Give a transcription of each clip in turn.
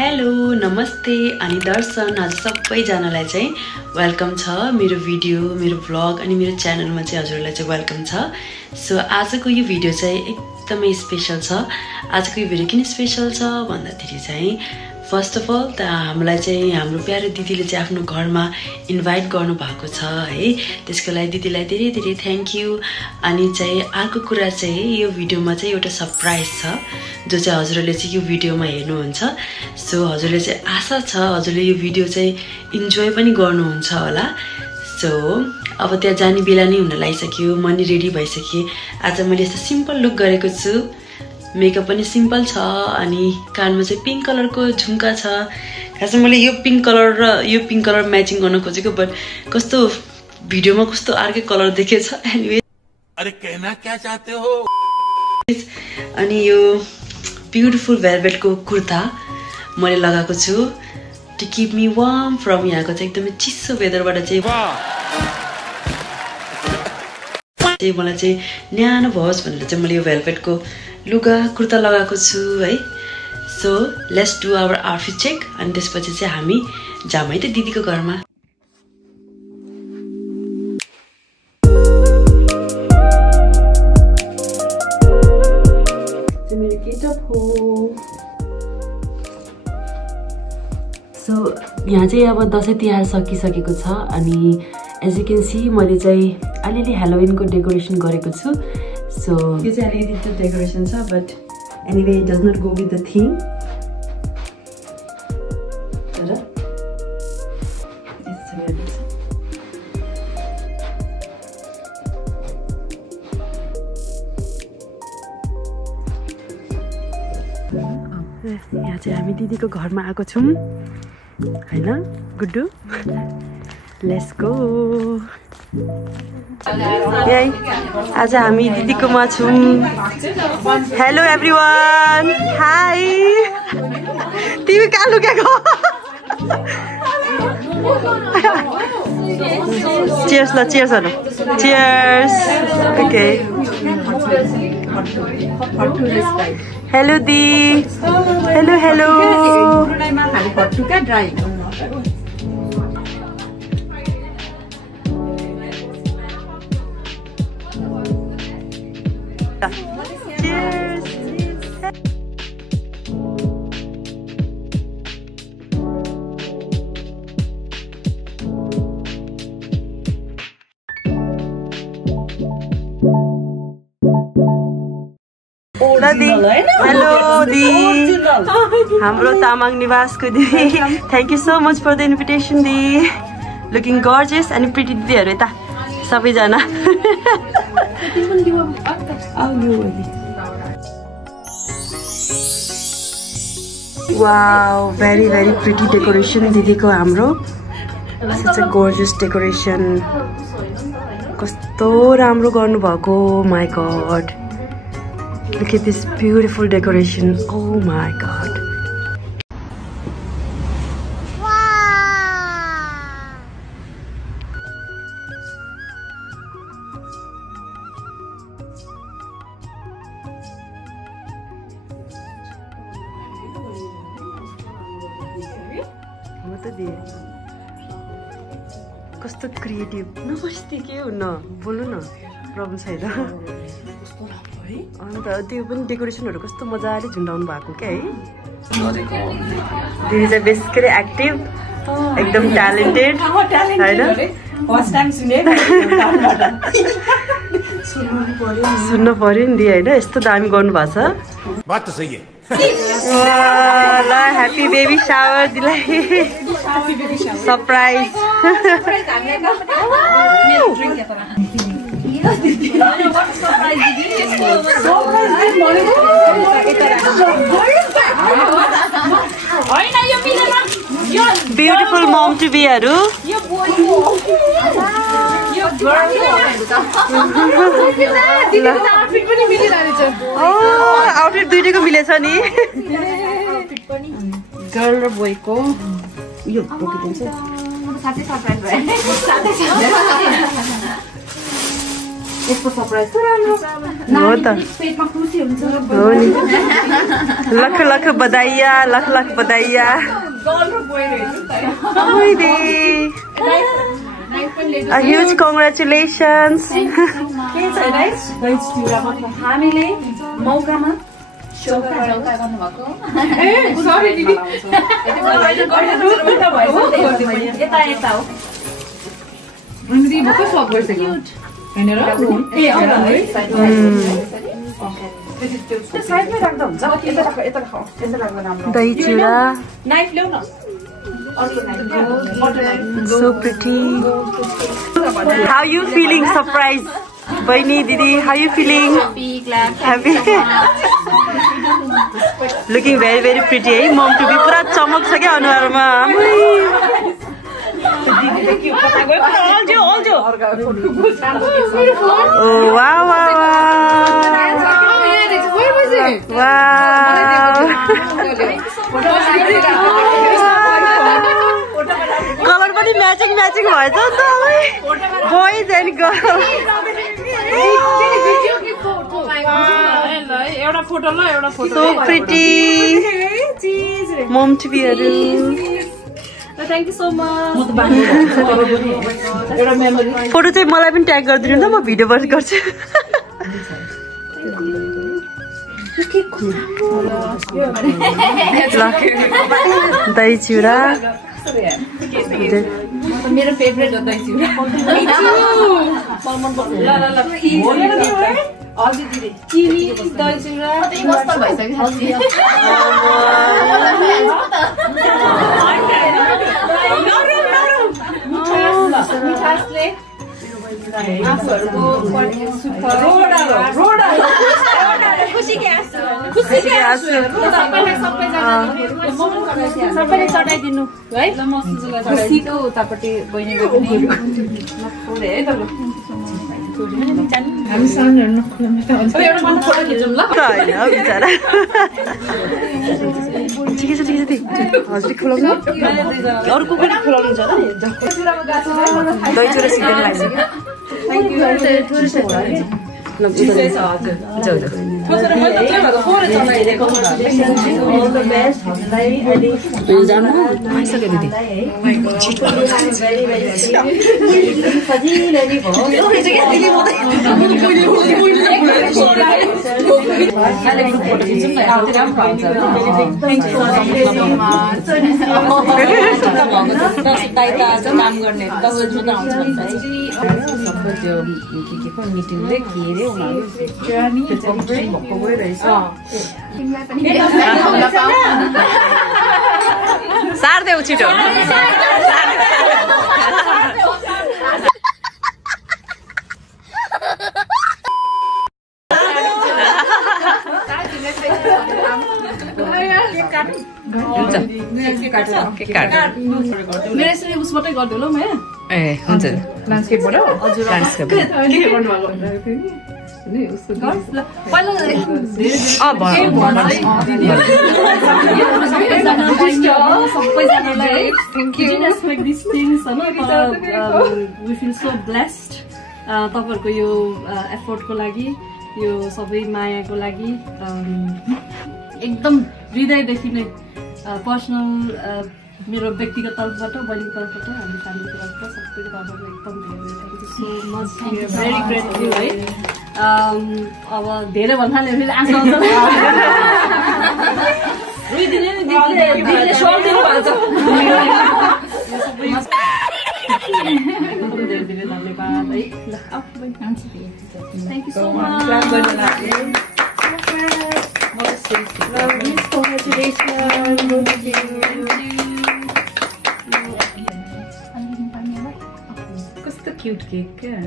Hello नमस्ते अनि दर्शन आज सबैजनालाई चाहिँ वेलकम छ मेरो भिडियो मेरो भ्लग अनि मेरो च्यानलमा चाहिँ हजुरलाई चाहिँ वेलकम छ। सो आजको यो भिडियो चाहिँ एकदमै स्पेशल छ। आजको यो भिडियो किन स्पेशल छ भन्दाखेरि चाहिँ फर्स्ट अफ अल त हामीलाई चाहिँ हाम्रो प्यारो दिदीले चाहिँ आफ्नो घरमा इन्भाइट गर्नु भएको छ है, त्यसको लागि दिदीलाई धेरै धेरै थ्याङ्क यू। अनि चाहिँ अर्को कुरा चाहिँ यो भिडियोमा चाहिँ एउटा सरप्राइज छ जो चाहिँ हजुरले चाहिँ यो भिडियोमा हेर्नुहुन्छ। सो हजुरले चाहिँ आशा छ हजुरले यो भिडियो चाहिँ इन्जोय पनि गर्नुहुन्छ होला। सो अब त्यहाँ जाने बेला नै हुन लागिसक्यो, म नि रेडी भइसकेँ। आज मैले यस्तो सिम्पल लुक गरेको छु, मेकअप पनि सिम्पल छ अनि कानमा चाहिँ पिङ्क कलरको झुम्का छ। खासमा मैले यो पिङ्क कलर र यो पिङ्क कलर म्याचिङ गर्न खोजेको, बट कस्तो भिडियोमा कस्तो अर्कै कलर देखेछ। एनीवे अरे कहना क्या चाहते हो। अनि यो ब्युटिफुल भेलभेटको कुर्ता मैले लगाएको छु to keep me warm from यहाँको चाहिँ एकदमै चिसो वेदरबाट चाहिँ मलाई चाहिँ न्यानो भओस् भनेर चाहिँ मैले यो भेलभेटको लुगा कुर्ता लगाएको छु है। So let's do our outfit check अनि त्यसपछि चाहिँ हामी जाऊँ है त दिदीको घरमा। मेरो गेटअप हो। सो यहाँ चाहिँ अब दसैँ तिहार सकिसकेको छ अनि एज यु क्यान सी मैले चाहिँ अलिअलि हेलोविनको डेकोरेसन गरेको छु। सो यो चाहिँ अलिकति त्यो डेकोरेसन छ, but anyway it does not go with the theme. तर यहाँ चाहिँ हामी दिदीको घरमा आएको छौँ होइन गुड्डु। Let's go. आज हामी दिदीकोमा छौँ। Hello everyone, hi. तिमी कहाँ लुकेको? चियर्स ल, चियर्स हेर्नु, चियर्स। ओके हेलो दी, हेलो हेलो। हेलो दी, हाम्रो तामाङ निवासको दिदी। Thank you so much for the invitation दी। लुकिङ गॉर्जियस अनि प्रिटी दिदीहरू यता सबैजना। Wow, very very pretty decoration दिदीको हाम्रो। Such a gorgeous decoration. कस्तो राम्रो गर्नुभएको, my god. Look at this beautiful decoration. Oh my god. कस्तो क्रिएटिभ। नमस्ते, के हो न बोल्नु न, प्रब्लम छैन। अन्त त्यो पनि डेकोरेसनहरू कस्तो मजाले झुन्डाउनु भएको क्या है। दिदी चाहिँ बेसिकली एक्टिभ, एकदम ट्यालेन्टेड होइन। सुन्नु पर्यो नि दी होइन, यस्तो दामी गर्नु भएको छ। बात त सही है। ल ह्याप्पी बेबी शावर दिलाई, सरप्राइज। ब्युटिफुल मम टु बीहरू। आउटफिट दुइटैको मिलेछ नि। गर्ल र बोयको यो बोकिदिन्छ। यसको सरप्राइज त राम्रो हो त पेटमा खुसी हुन्छ हो नि लख लख बधाइया लख लख बधाइया गर्ल र बोय रहेछ A huge congratulations. के छ गाइस गाइस तिमीहरुको हामीले मौकामा शोका गर्नुभएको ए सरी दिदी यता यता हो अनि भक्क सब गरिसक्यो हैन र ए आउला है त्यो साइडमै राख्दा हुन्छ यता राख यता राख्दा राम्रो दही चिउरा नाइफ ल्याउ न so pretty. How you feeling? Surprise, Baini Didi. How you feeling? Happy, glad, happy. Looking very very pretty. Hey, mom to be pura chamak sa kya anuhar ma. Oh wow wow colour पनि matching matching भएछ नि त boys and girl एउटा photo ल एउटा photo so pretty mom to be हरु thank you so much एउटा memory photo चाहिँ मलाई पनि ट्याग गरिदिनु न म भिडियो बस गर्छु दही चिउरा मेरो फेभरेट हो दही चिउरा चिनी दही चिउरा मिठासले आफूहरूको सबैले चढाइदिनु है खुसीको उतापट्टि बहिनीको हामी सानोहरू एउटा मात्र फोटो खिचौँ ल बिचरा ठिकै छ हजुर खुलाउनु अरू को पनि खुलाउनु छ दही चिउरा सिक्दैन मिटिङले के रे उनीहरू सार्देऊ छिटो मेरो यसरी उसबाटै गरिदियो ल म ए हुन्छ ल्यान्डस्केपबाट हजुर सबैजनालाई वी फिल सो ब्लेस्ड तपाईँहरूको यो एफोर्टको लागि यो सबै मायाको लागि एकदम हृदयदेखि नै पर्सनल मेरो व्यक्तिगत तर्फबाट बहिनीको तर्फबाट हाम्रो फ्यामिलीको तर्फबाट सबैको तर्फबाट एकदम धेरै thank you so much very grateful है अब धेरै भन्नाले फेरि आँसु आउँछ रोइदिने नि दिदीले सोल्दिनु भएको छ धेरै धेरै धन्यवाद है ल थ्याङ्क यू सो मच कस्तो क्यूट केक क्या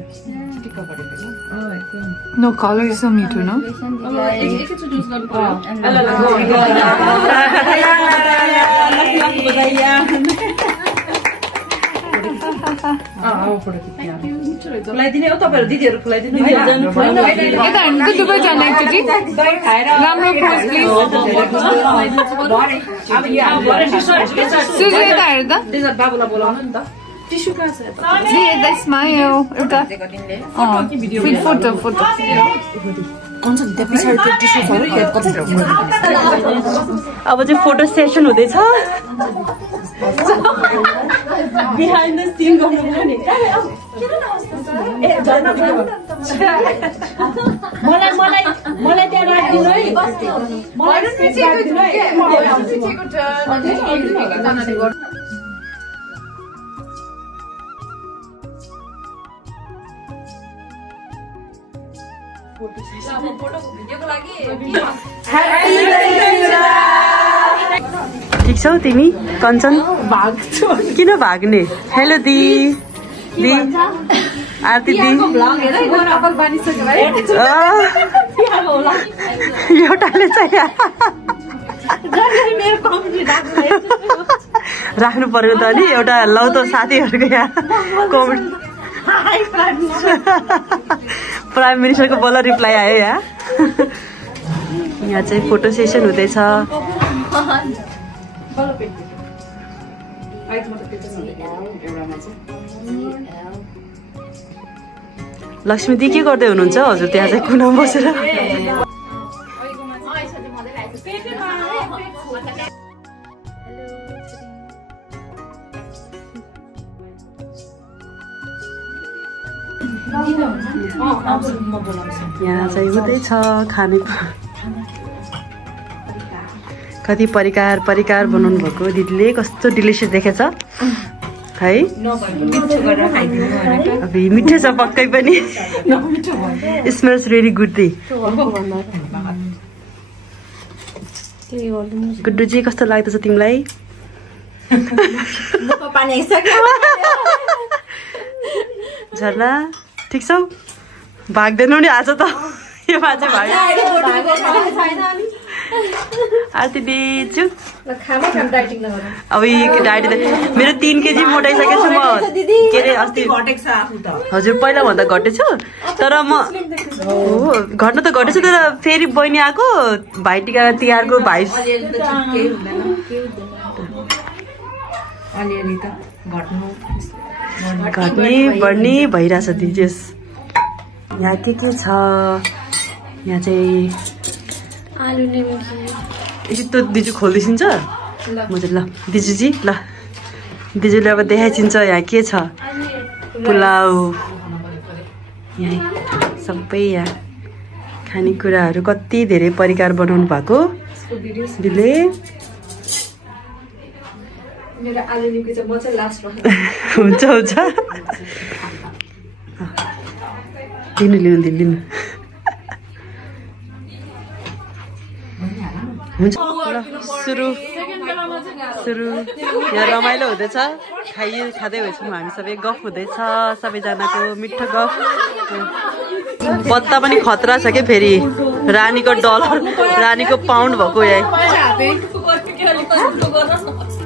No color is so meat, no? एकैचोटि युज गर्नु पर्यो खुलाइदिने हो तपाईँहरू दिदीहरू खुलाइदिनु दुवैजना एकचोटि राम्रो पोज प्लिज सुजु यता हेर त बाबुलाई बोलाउनु नि त टिस्यु कहाँ छ त्यसमा यो एउटा फोटो अब चाहिँ फोटो सेसन हुँदैछ बिहाइन्ड द सिन गर्नु नि मलाई त्यहाँ राखिदिनु है ठिक छौ तिमी कञ्चन किन भाग्ने हेलो दी आरती दी एउटाले चाहिँ राख्नु पर्यो त नि एउटा लौ त साथीहरूको यहाँ कमेन्ट प्राइम मिनिस्टरको बल्ल रिप्लाई आयो यहाँ चाहिँ फोटो सेसन हुँदैछ लक्ष्मी दी के गर्दै हुनुहुन्छ हजुर त्यहाँ चाहिँ कुनामा बसेर यहाँ चाहिँ हुँदैछ खानेकुरा कति परिकार बनाउनु भएको दिदीले कस्तो डिलिसियस देखेछ है अब मिठो छ पक्कै पनि स्मेल्स रियली गुड दी गुड्डुजी कस्तो लाग्दैछ तिमीलाई झर्ना ठिक छौ भाग्दैनौ नि आज त यो मान्छे भाग्यो आरती दिजु अब डाइट मेरो 3 केजी मोटाइसकेको छु म के अरे अस्ति हजुर पहिला भन्दा घटेछु तर म घट्न त घटेछु तर फेरि बहिनी आएको भाइटिका तिहारको भाइ घट्ने बढ्ने भइरहेछ दिजेस यहाँ के छ यहाँ चाहिँ आलु निम्की यस्तो दिजु खोलिदिन्छ म चाहिँ ल दिजुजी ल दिजुले अब देखाइदिन्छ यहाँ के छ पुलाउ यहाँ सबै यहाँ खानेकुराहरू कति धेरै परिकार बनाउनु भएको दिदीले हुन्छ लिनु हुन्छ सुरु यहाँ रमाइलो हुँदैछ खाँदै होइछौँ हामी सबै गफ हुँदैछ सबैजनाको मिठो गफ पत्ता पनि खतरा छ क्या फेरि रानीको डलर रानीको पाउन्ड भएको यहाँ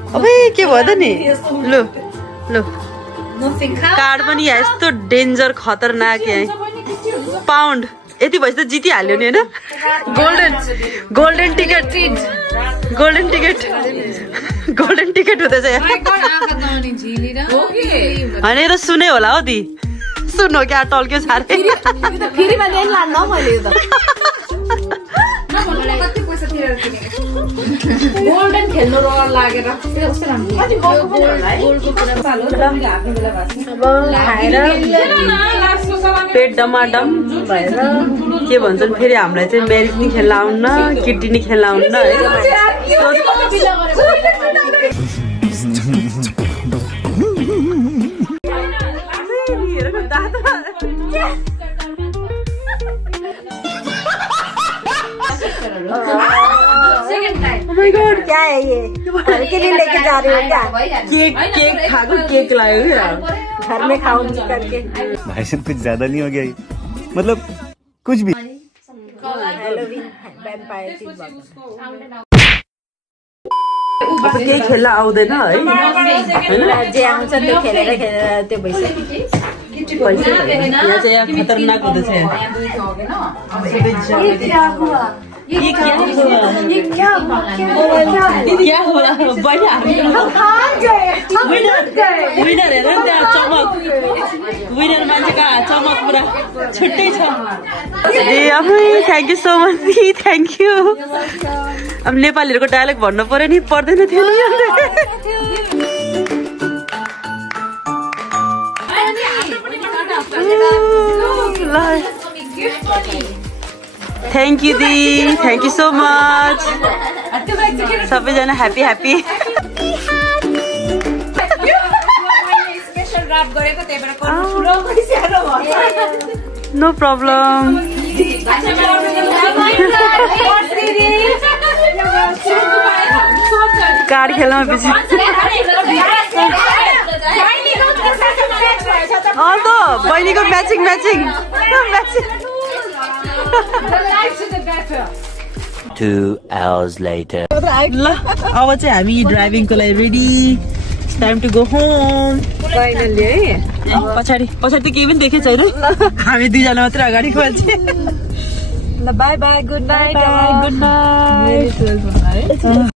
अब के भयो त नि लु कार्ड पनि यहाँ यस्तो डेन्जर खतरनाक यहाँ पाउन्ड यति भएपछि त जितिहाल्यो नि होइन गोल्डन टिकट हुँदैछ यहाँ होइन त सुने होला हौ दी सुन्नु क्या टल्क्यो साह्रै गोल्डन खेल्नु रहर लागेर पेट डमाडम भएर के भन्छन् फेरि हामीलाई चाहिँ म्यारिज नि खेल्न आउन्न किटी नि खेल्न आउन्न क्या है ये घर के लिए लेके जा रही हो क्या केक खाको केक लायो घर में खाऊंगी करके भाई साहब कुछ ज्यादा नहीं हो गया मतलब कुछ भी अब केही खेल्न आउँदैन है जे आउँछ त्यो खेलेर त्यो यहाँ चाहिँ खतरनाक हुँदैछ विनर हेर नि त्यहाँ चमक विनर मान्छेको चमक पुरा छुट्टै छ थ्याङ्क यू सो मच दि थ्याङ्क यू अब नेपालीहरूको डायलग भन्नु पर्यो नि पर्दैन थियो नि थ्याङ्क यू दी थ्याङ्क यू सो मच सबैजना happy happy no problem card खेल्न बेसी बहिनीको म्याचिङ म्याचिङ 2 hours later. ल अब चाहिँ हामी ड्राइभिङको लागि ready time to go home finally है पछाडि त केही पनि देखेको छैन हामी दुईजना मात्रै अगाडिको मान्छे ल बाई बाई गुड नाइट